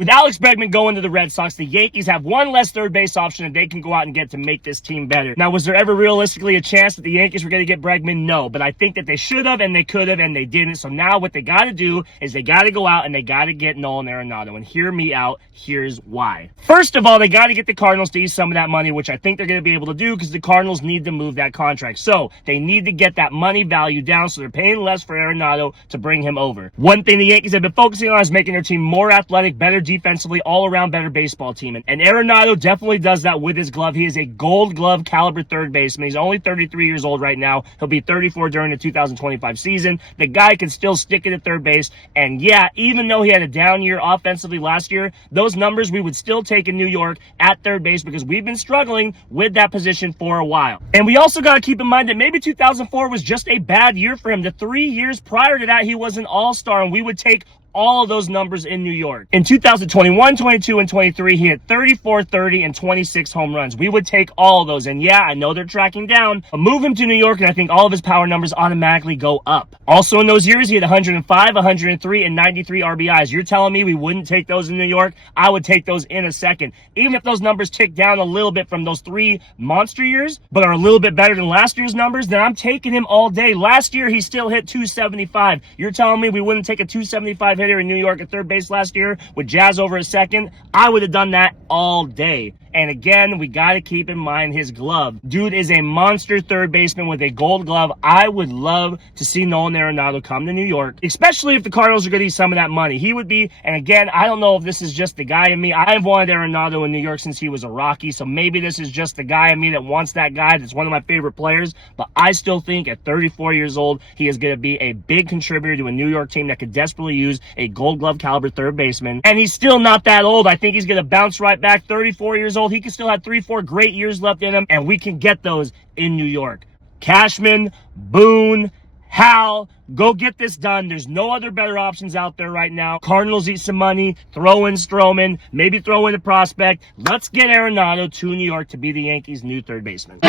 With Alex Bregman going to the Red Sox, the Yankees have one less third base option that they can go out and get to make this team better. Now, was there ever realistically a chance that the Yankees were going to get Bregman? No, but I think that they should have and they could have and they didn't. So now what they got to do is they got to go out and they got to get Nolan Arenado. And hear me out. Here's why. First of all, they got to get the Cardinals to use some of that money, which I think they're going to be able to do because the Cardinals need to move that contract. So they need to get that money value down so they're paying less for Arenado to bring him over. One thing the Yankees have been focusing on is making their team more athletic, better defensively, all around better baseball team. And Arenado definitely does that with his glove. He is a gold glove caliber third baseman. He's only 33 years old right now. He'll be 34 during the 2025 season. The guy can still stick it at third base. And yeah, even though he had a down year offensively last year, those numbers we would still take in New York at third base because we've been struggling with that position for a while. And we also got to keep in mind that maybe 2004 was just a bad year for him. The 3 years prior to that, he was an all-star, and we would take all of those numbers in New York. In 2021, 22, and 23, he hit 34, 30, and 26 home runs. We would take all of those. And yeah, I know they're tracking down, but move him to New York, and I think all of his power numbers automatically go up. Also in those years, he had 105, 103, and 93 RBIs. You're telling me we wouldn't take those in New York? I would take those in a second. Even if those numbers tick down a little bit from those 3 monster years, but are a little bit better than last year's numbers, then I'm taking him all day. Last year, he still hit 275. You're telling me we wouldn't take a 275 hitter in New York at third base last year with Jazz over a second? I would have done that all day. And again, we got to keep in mind his glove. Dude is a monster third baseman with a gold glove. I would love to see Nolan Arenado come to New York, especially if the Cardinals are going to use some of that money. He would be, and again, I don't know if this is just the guy in me. I've wanted Arenado in New York since he was a Rocky, so maybe this is just the guy in me that wants that guy that's one of my favorite players, but I still think at 34 years old, he is going to be a big contributor to a New York team that could desperately use a gold glove caliber third baseman. And he's still not that old. I think he's going to bounce right back. 34 years old. He can still have 3-4 great years left in him, and we can get those in New York. Cashman, Boone, Hal, go get this done. There's no other better options out there right now. Cardinals eat some money, throw in Stroman, maybe throw in a prospect. Let's get Arenado to New York to be the Yankees' new third baseman.